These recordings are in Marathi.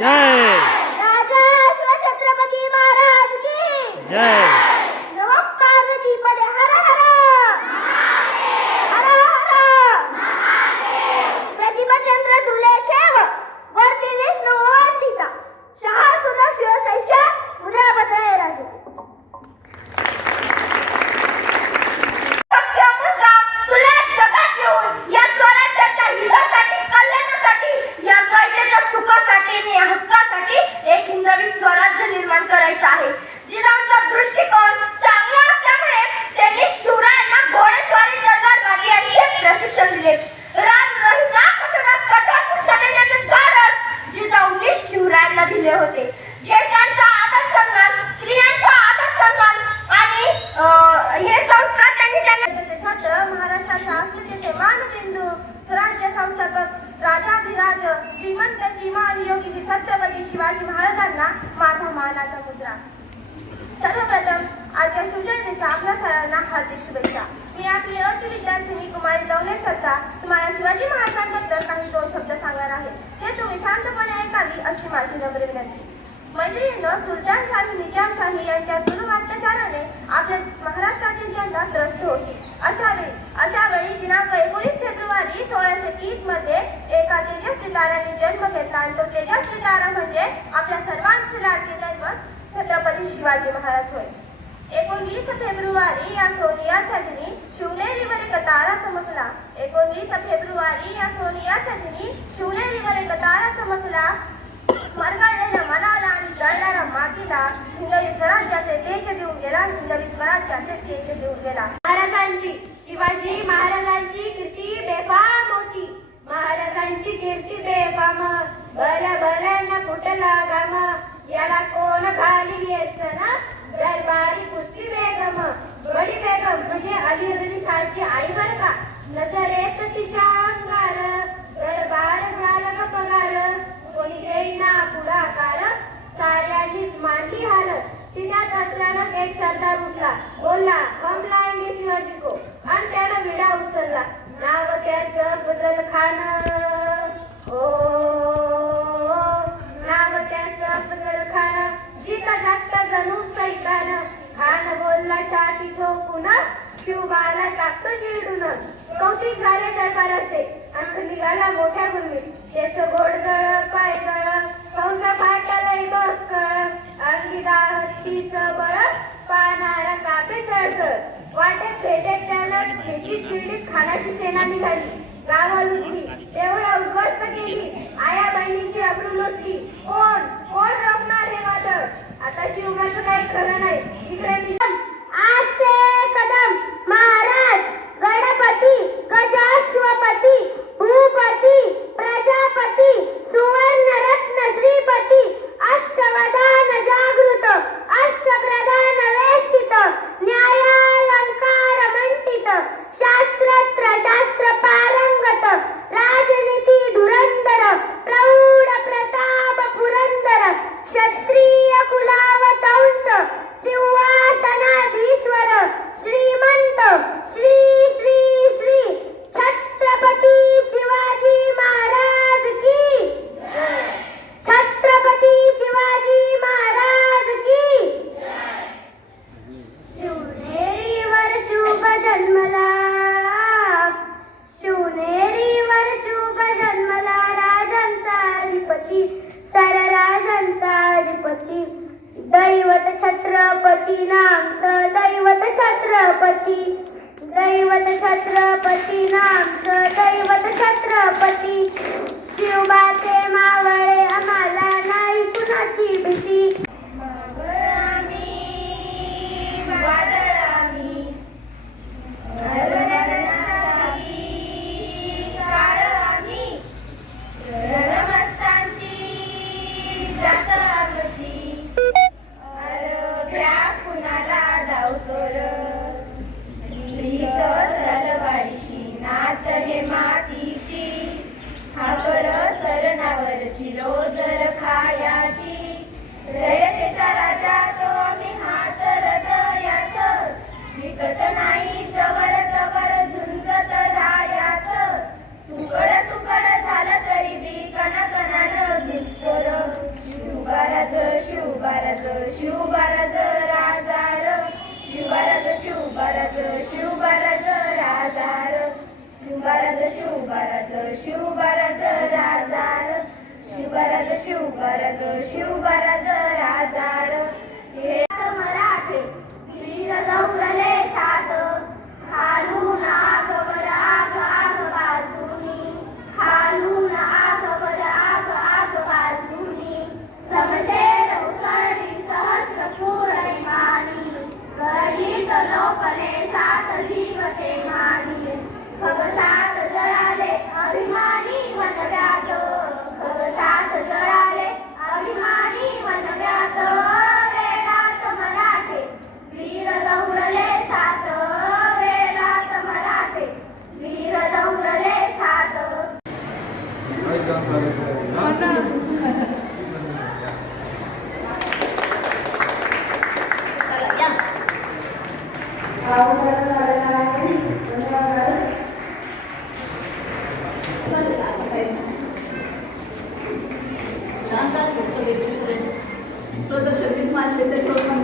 Yeah. मैत्रिणीनं निजाम निजामशाही यांच्या जुलूम आपल्या महाराष्ट्राची जनता त्रस्त होती. अशा वेळी अशा वेळी दिनांक एकोणीस फेब्रुवारी सोळाशे तीसमध्ये एका तेजस्वी ताराने जन्म घेतला आणि तो तेजस्वी तारा म्हणजे आपल्या सर्वांचे लाडके जन्म छत्रपती शिवाजी महाराज होय. एकोणवीस फेब्रुवारी या सोनियासाठी शिवनेरीवर एक तारा चमकला एकोणवीस फेब्रुवारी या सोनियासाठी शिवनेरीवर एक तारा चमकला मरगळलेल्या मनाला आणि जळणाऱ्या मातीला स्वराज्याचे तेज देऊन गेला. हिंदवी स्वराज्याचे तेज देऊन गेला. महाराजांची शिवाजी महाराजांची कीर्ती बेफाम होती. महाराजांची कीर्ती बेफाम. बर बर न फुटला गाम याला कोण घाली ना दरबारी कुस्ती बेगम. बडी बेगम म्हणजे अली अली खानची आई बर का? नजरेत तिच्या अचानक एक सरदार उठला. बोलला बम लाएंगे शिवाजी को आणि त्याला विडा उचलला. नाव त्याचं बदल खान भेटेत त्यानं खेटीत खानाची सेना निघाली. गावा लुटली तेवढ्या उद्ध्वस्त केली. आया बहिणीची अब्रू लुटली कोण? कोण रोखणार हे वादळ? आता शिवगाचं काही खरं नाही. इकडे आजचे कदम. महाराज गणपती गजाश्वपती भूपती प्रजापती सुवर्ण रत्न श्रीपती दैवत छत्रपती दैवत छत्रपती नामचं दैवत छत्रपती शिवबाचे मावळे आम्हाला नाही कुणाची भीती. मानले त्याच्यावर पण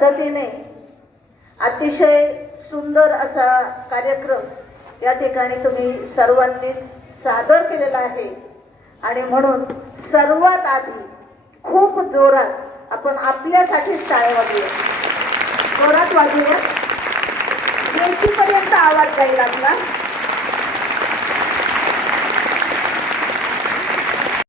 पद्धतीने अतिशय सुंदर असा कार्यक्रम या ठिकाणी तुम्ही सर्वांनीच सादर केलेला आहे. आणि म्हणून सर्वात आधी खूप जोरात आपण आपल्यासाठीच टाळ वाजूया जोरात वाजूया पर्यंत आवाज जाईल आपला